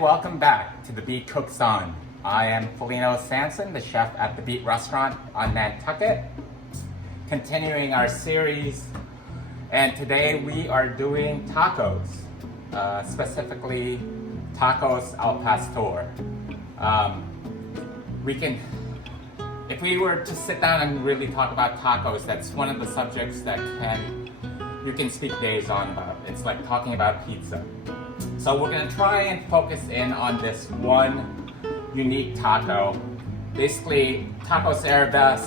and welcome back to the Beet Cooks On. I am Felino, the chef at the Beet Restaurant on Nantucket, continuing our series, and today we are doing tacos, specifically tacos al pastor. If we were to sit down and really talk about tacos, that's one of the subjects that you can speak days on about. It's like talking about pizza. So we're gonna try and focus in on this one unique taco. Basically, tacos Arabes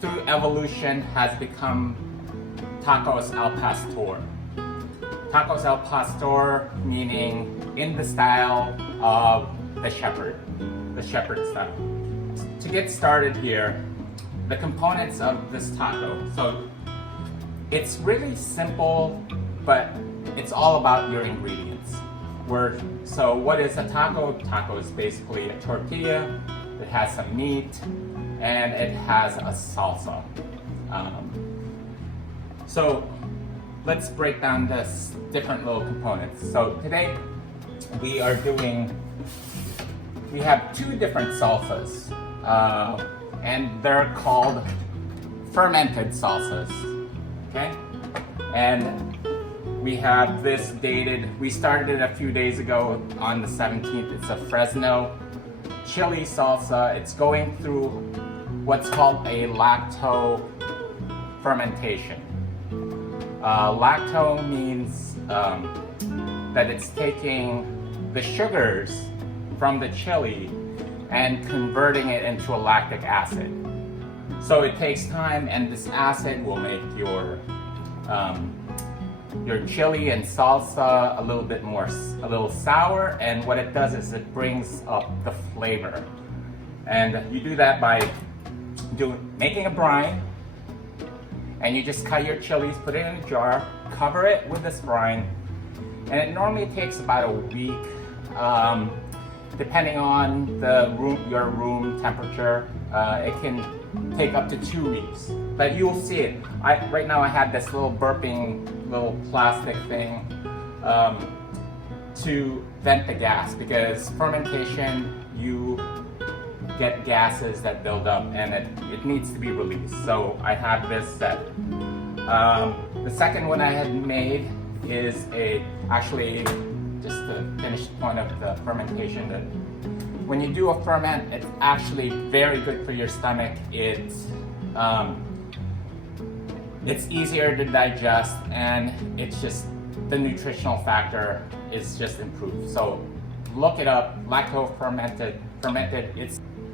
through evolution, has become tacos al pastor. Tacos al pastor meaning in the style of the shepherd style. To get started here, the components of this taco. So it's really simple, but it's all about your ingredients. So what is a taco? Taco is basically a tortilla. It has some meat and it has a salsa. So let's break down this different little components. So today we have two different salsas, and they're called fermented salsas. Okay, and we have this dated. We started it a few days ago on the 17th. It's a Fresno chili salsa. It's going through what's called a lacto fermentation. Lacto means that it's taking the sugars from the chili and converting it into a lactic acid. So it takes time, and this acid will make your chili and salsa a little sour, and what it does is it brings up the flavor. And you do that by making a brine, and you just cut your chilies, put it in a jar, cover it with this brine, and it normally takes about a week, depending on your room temperature. It can take up to 2 weeks, but you'll see it. Right now I have this little burping little plastic thing to vent the gas, because fermentation, you get gases that build up and it needs to be released. So I have this set. The second one I had made is actually just the finished point of the fermentation. That when you do a ferment, it's actually very good for your stomach. It's easier to digest, and it's just the nutritional factor is just improved. So look it up, lacto fermented.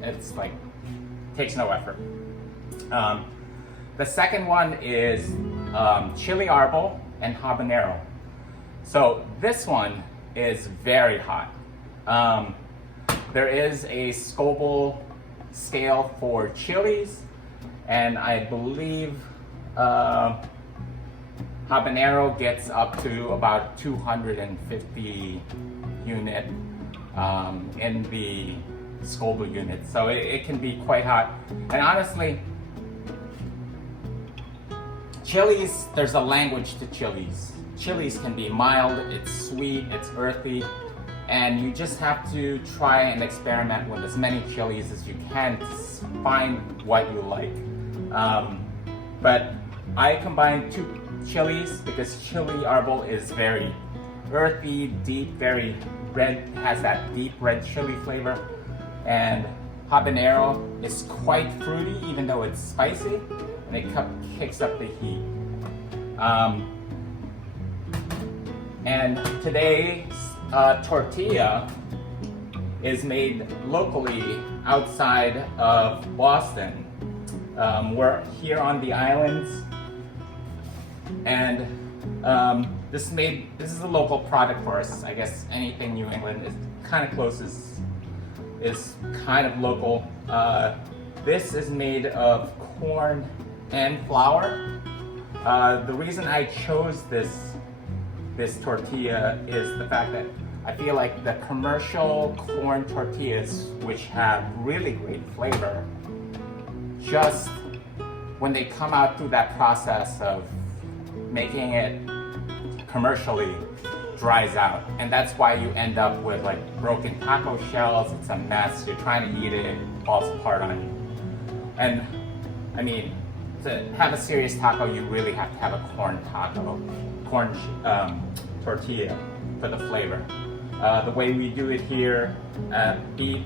It's like takes no effort. The second one is chili arbol and habañero. So this one is very hot. There is a Scoville scale for chilies, and I believe habanero gets up to about 250 unit in the Scoville unit. So it can be quite hot. And honestly, chilies, there's a language to chilies. Chilies can be mild, it's sweet, it's earthy, and you just have to try and experiment with as many chilies as you can to find what you like. But I combined two chilies because chili arbol is very earthy, deep, very red, has that deep red chili flavor, and habanero is quite fruity even though it's spicy, and it kicks up the heat. And today's tortilla is made locally outside of Boston. We're here on the islands, and this is a local product for us. I guess anything New England is kind of close is kind of local. This is made of corn and flour. The reason I chose this tortilla is the fact that I feel like the commercial corn tortillas, which have really great flavor, just when they come out through that process of making it commercially, dries out, and that's why you end up with like broken taco shells. It's a mess. You're trying to eat it, it falls apart on you. And I mean, to have a serious taco, you really have to have a corn tortilla for the flavor. The way we do it here at Beet,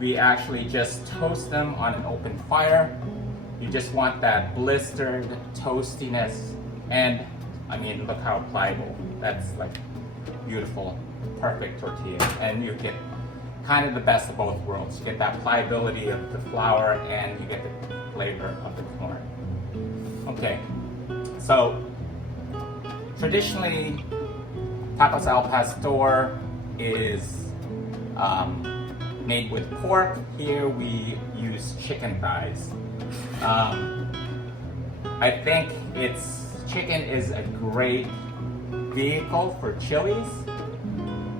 we actually just toast them on an open fire. You just want that blistered toastiness, and I mean, look how pliable. That's like beautiful, perfect tortilla, and you get kind of the best of both worlds. You get that pliability of the flour, and you get the flavor of the corn. Okay, so traditionally, tacos al pastor is made with pork. Here we use chicken thighs. I think chicken is a great vehicle for chilies,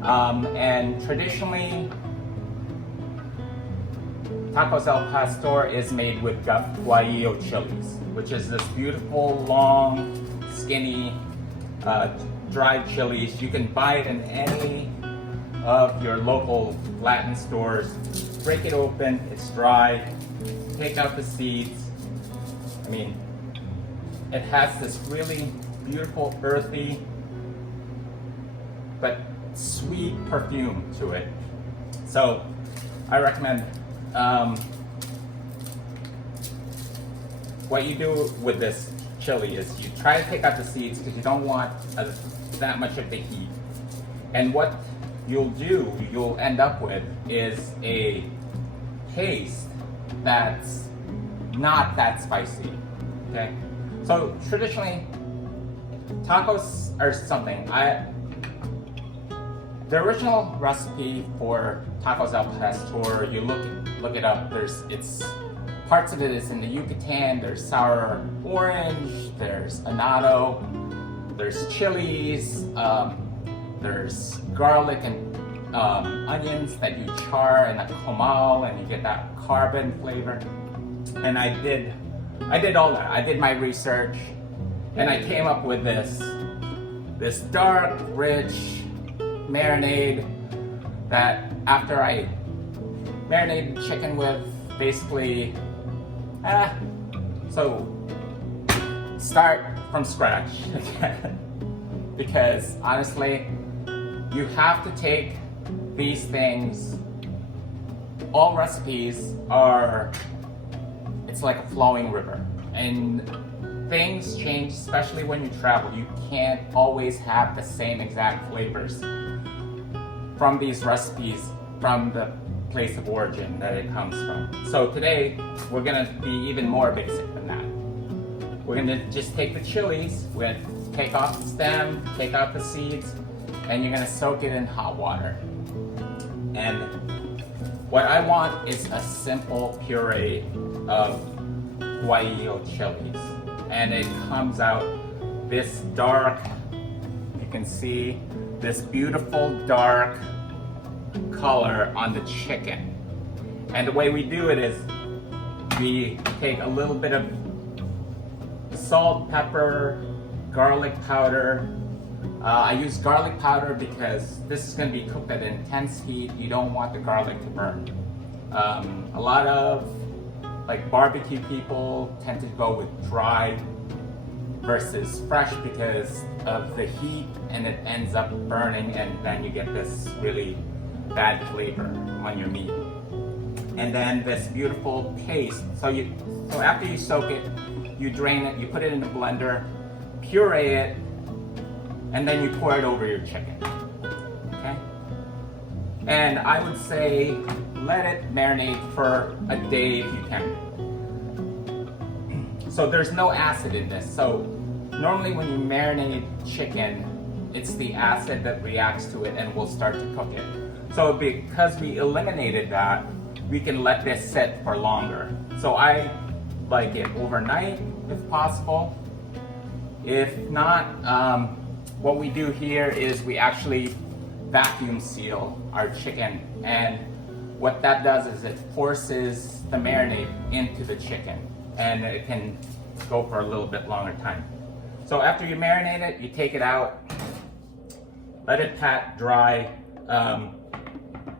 and traditionally tacos al pastor is made with guajillo chilies, which is this beautiful, long, skinny, dried chilies. You can buy it in any of your local Latin stores. Break it open, it's dry, take out the seeds. I mean, it has this really beautiful, earthy, but sweet perfume to it. So I recommend what you do with this chili is you try to take out the seeds because you don't want that much of the heat. And what you'll end up with is a paste that's not that spicy. Okay? So traditionally, tacos are something. The original recipe for tacos al pastor, you look it up. It's parts of it is in the Yucatan. There's sour orange. There's annatto. There's chilies. There's garlic and onions that you char in a comal, and you get that carbon flavor. And I did all that. I did my research, and I came up with this dark, rich marinade that after I marinated chicken with, basically, so start from scratch because honestly, you have to take these things. All recipes it's like a flowing river, and things change, especially when you travel. You can't always have the same exact flavors from these recipes from the place of origin that it comes from. So today, we're gonna be even more basic than that. We're gonna just take the chilies, we're gonna take off the stem, take out the seeds, and you're gonna soak it in hot water. And what I want is a simple puree of guajillo chilies. And it comes out this dark, you can see this beautiful dark color on the chicken. And the way we do it is we take a little bit of salt, pepper, garlic powder. I use garlic powder because this is going to be cooked at intense heat. You don't want the garlic to burn. A lot of like barbecue people tend to go with dry versus fresh because of the heat, and it ends up burning, and then you get this really bad flavor on your meat. And then this beautiful paste. So after you soak it, you drain it, you put it in a blender, puree it, and then you pour it over your chicken. Okay? And I would say let it marinate for a day if you can. So there's no acid in this. So normally when you marinate chicken, it's the acid that reacts to it and will start to cook it. So because we eliminated that, we can let this sit for longer. So I like it overnight if possible. If not, what we do here is we actually vacuum seal our chicken, and what that does is it forces the marinade into the chicken, and it can go for a little bit longer time. So after you marinate it, you take it out, Let it pat dry.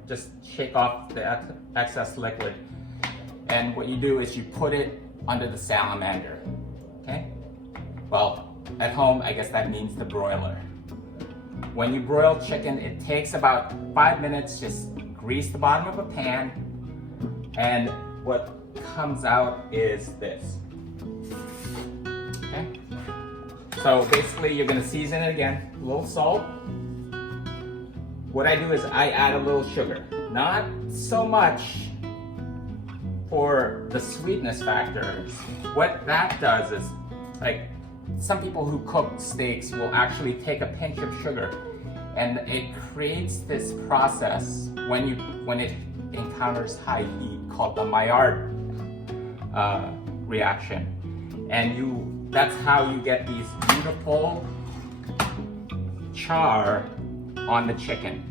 Just shake off the excess liquid. And what you do is you put it under the salamander, okay? Well, at home, I guess that means the broiler. When you broil chicken, it takes about 5 minutes. Just grease the bottom of a pan, and what comes out is this, okay? So basically, you're gonna season it again, a little salt. What I do is I add a little sugar, not so much for the sweetness factor. What that does is, like, some people who cook steaks will actually take a pinch of sugar, and it creates this process when it encounters high heat called the Maillard reaction, and that's how you get these beautiful char on the chicken.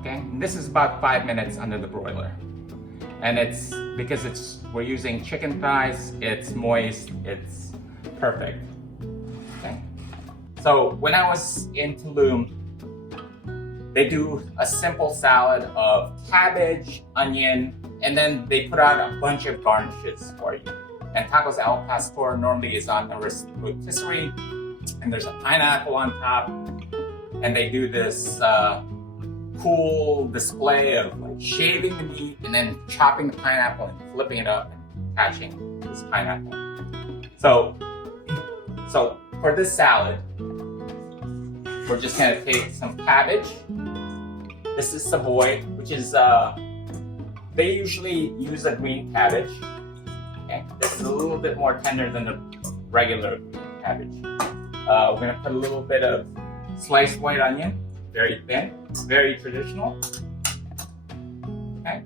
Okay, and this is about 5 minutes under the broiler, and it's because we're using chicken thighs. It's moist. It's perfect. Okay, so when I was in Tulum, they do a simple salad of cabbage, onion, and then they put out a bunch of garnishes for you. And tacos al pastor normally is on a rotisserie, and there's a pineapple on top, and they do this cool display of like shaving the meat and then chopping the pineapple and flipping it up and attaching this pineapple. So for this salad, we're just gonna take some cabbage. This is savoy, which is, they usually use a green cabbage. Okay, this is a little bit more tender than the regular cabbage. We're gonna put a little bit of sliced white onion, very thin, very traditional. Okay.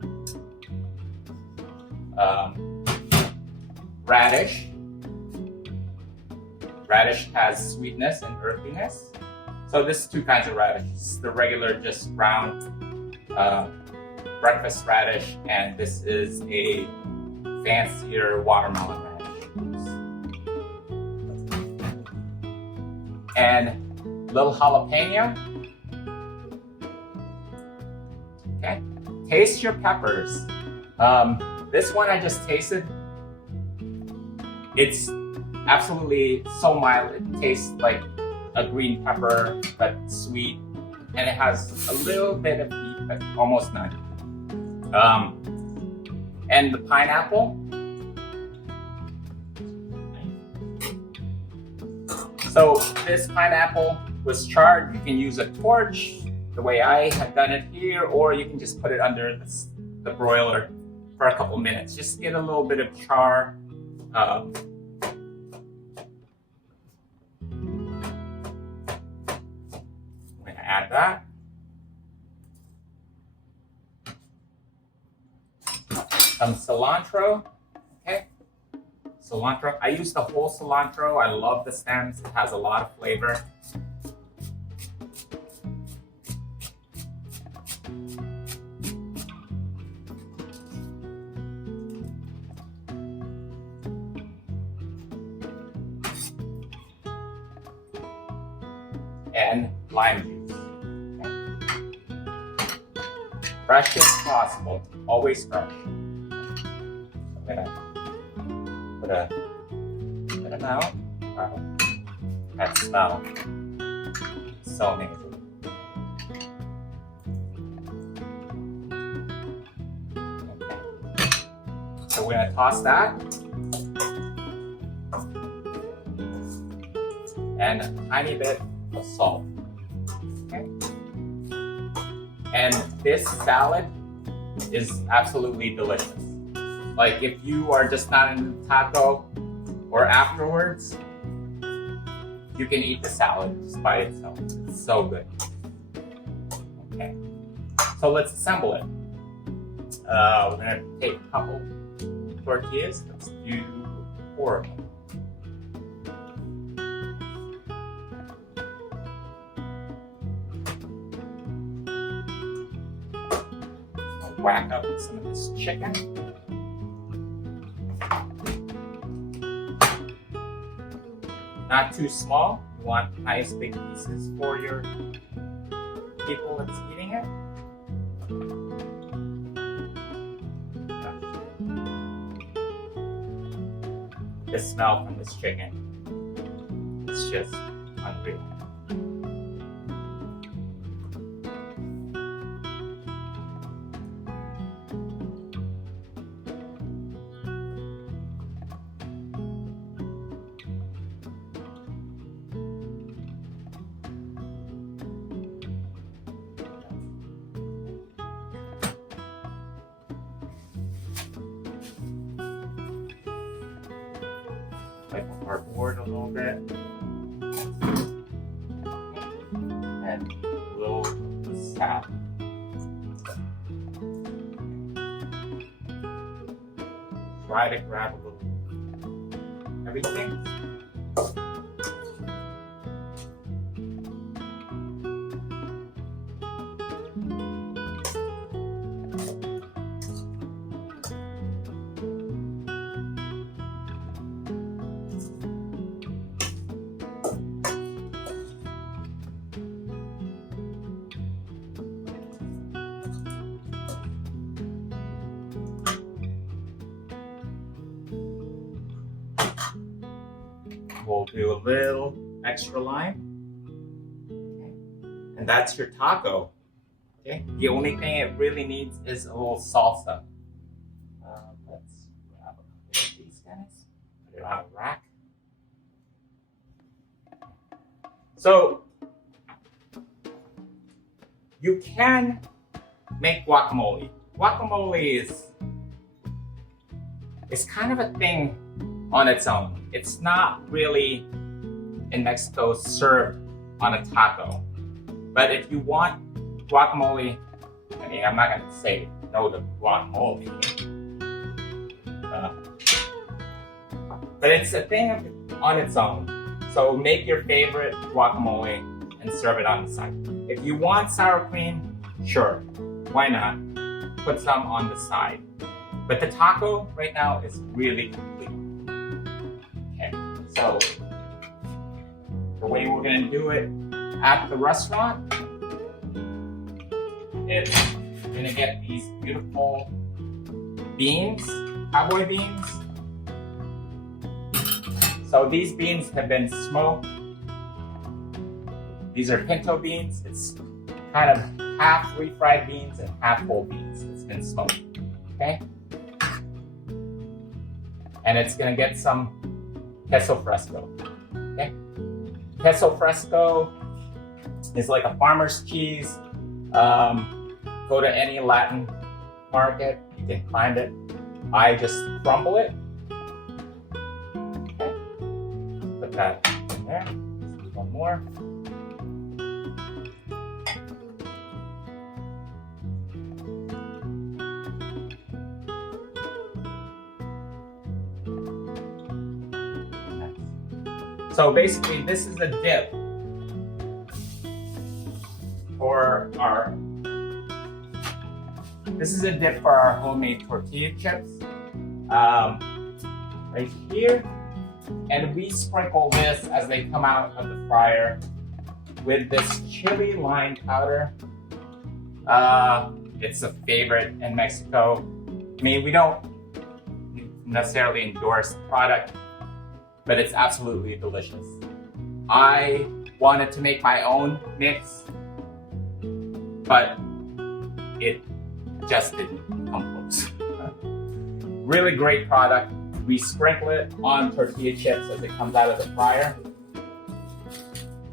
Radish. Radish has sweetness and earthiness. So this is two kinds of radish. The regular, just round breakfast radish, and this is a fancier watermelon radish. And a little jalapeno. Okay, taste your peppers. This one I just tasted. It's absolutely so mild. It tastes like a green pepper, but sweet, and it has a little bit of heat, but almost none. And the pineapple. So this pineapple was charred. You can use a torch, the way I have done it here, or you can just put it under the broiler for a couple minutes. Just get a little bit of char. I'm going to add that. Some cilantro. Okay. Cilantro. I use the whole cilantro. I love the stems. It has a lot of flavor. And lime juice. Okay. Fresh as possible. Always fresh. I'm gonna put a bit out. Wow. That smell. So amazing. Okay. So we're gonna toss that. And a tiny bit of salt. Okay. And this salad is absolutely delicious. Like, if you are just not into the taco or afterwards, you can eat the salad just by itself. It's so good. Okay. So let's assemble it. We're gonna take a couple tortillas. Let's do 4 of them. Whack up some of this chicken. Not too small. You want nice big pieces for your people that's eating it. The smell from this chicken, it's just unreal. Like our board a little bit, and a little sap. Try to grab a little everything. We'll do a little extra lime. Okay. And that's your taco. Okay. The only thing it really needs is a little salsa. Let's grab a couple of these guys. Put it on a rack. So you can make guacamole. Guacamole is kind of a thing on its own. It's not really in Mexico served on a taco. But if you want guacamole, I mean, I'm not gonna say no to guacamole. But it's a thing on its own. So make your favorite guacamole and serve it on the side. If you want sour cream, sure, why not? Put some on the side. But the taco right now is really complete. Okay, so the way we're gonna do it at the restaurant is we're gonna get these beautiful beans, cowboy beans. So these beans have been smoked. These are pinto beans. It's kind of half refried beans and half whole beans. It's been smoked, okay? And it's gonna get some queso fresco, okay? Queso fresco is like a farmer's cheese. Go to any Latin market, you can find it. I just crumble it. Okay. Put that in there. Just one more. So basically, this is a dip for our homemade tortilla chips right here, and we sprinkle this as they come out of the fryer with this chili lime powder. It's a favorite in Mexico. I mean, we don't necessarily endorse the product, but it's absolutely delicious. I wanted to make my own mix, but it just didn't come close. Really great product. We sprinkle it on tortilla chips as it comes out of the fryer.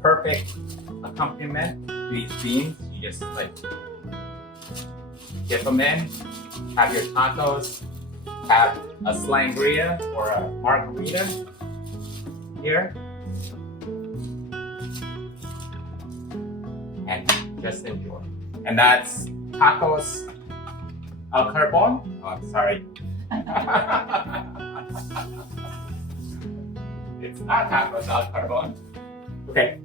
Perfect accompaniment to these beans. You just like dip them in, have your tacos, have a sangria or a margarita here, and just enjoy. And that's tacos al carbon. Oh, I'm sorry. It's not tacos al carbon. Okay.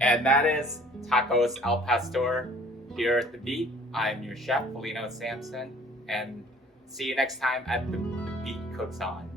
And that is tacos al pastor here at the Beet. I'm your chef, Felino Sampson, and see you next time at the Beet Cooks On.